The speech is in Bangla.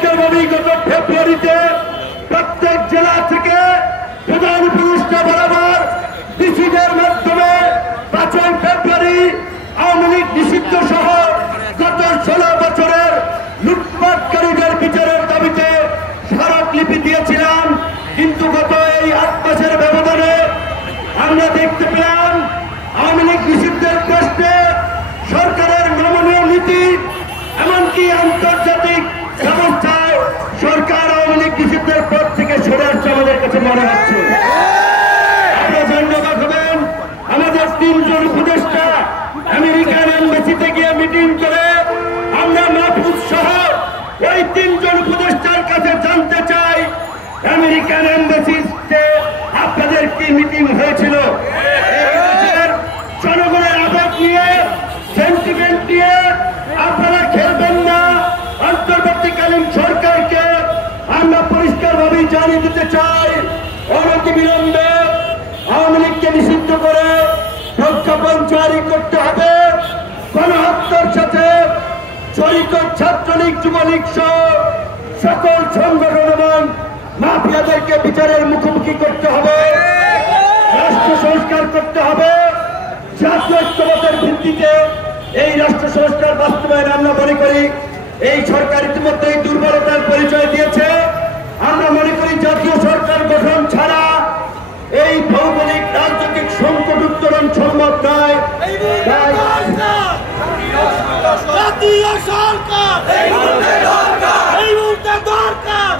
পরিষ্কারভাবেই গত ফেব্রুয়ারিতে প্রত্যেক জেলা থেকে প্রধান উপদেষ্টা বরাবর ডিসিদের মাধ্যমে 5 ফেব্রুয়ারি আওয়ামী লীগ নিষিদ্ধ সহ গত 16 বছরের লুটপাটকারীদের বিচারের দাবিতে স্মারকলিপি দিয়েছিলাম। কিন্তু গত এই 8 মাসের ব্যবধানে আমরা দেখতে পেলাম আওয়ামী লীগ নিষিদ্ধের প্রশ্নে সরকারের নমনীয় নীতি, এমনকি আন্তর্জাতিক ব্যবস্থায় সরকার আওয়ামী লীগ নিষিদ্ধের পর থেকে সরে আসছে আমাদের কাছে মনে হচ্ছে। আপনারা ধন্যবাদ হবেন আমাদের 3 জন উপদেষ্টা আমেরিকান এম্বাসিতে গিয়ে মিটিং করে আমরা মাহফুজ সহ ওই 3 জন উপদেষ্টার কাছে জানতে চাই আমেরিকান এম্বাসিতে আপনাদের কি মিটিং হয়েছিল। জনগণের আবেগ নিয়ে সেন্টিমেন্ট নিয়ে আপনারা খেলবেন না। অন্তর্বর্তীকালীন সরকারকে আমরা পরিষ্কারভাবে জানিয়ে দিতে চাই অনতিবিলম্বে আওয়ামী লীগকে নিষিদ্ধ করে প্রজ্ঞাপন জারি করতে হবে। গণহত্যার সাথে জড়িত ছাত্রলীগ যুবলীগ সহ সকল সংগঠন এবং মাফিয়াদেরকে বিচারের মুখোমুখি করতে হবে। রাষ্ট্র সংস্কার করতে হবে। জাতীয় ঐক্যমতের ভিত্তিতে এই রাষ্ট্র সংস্কার বাস্তবায়ন আমরা মনে করি এই সরকার ইতিমধ্যেই দুর্বলতার পরিচয় দিয়েছে। আমরা মনে করি জাতীয় সরকার গঠন ছাড়া এই ভৌগোলিক রাজনৈতিক সংকট উত্তরণ সম্ভব নয়। জাতীয় সরকার এই মুহূর্তে দরকার।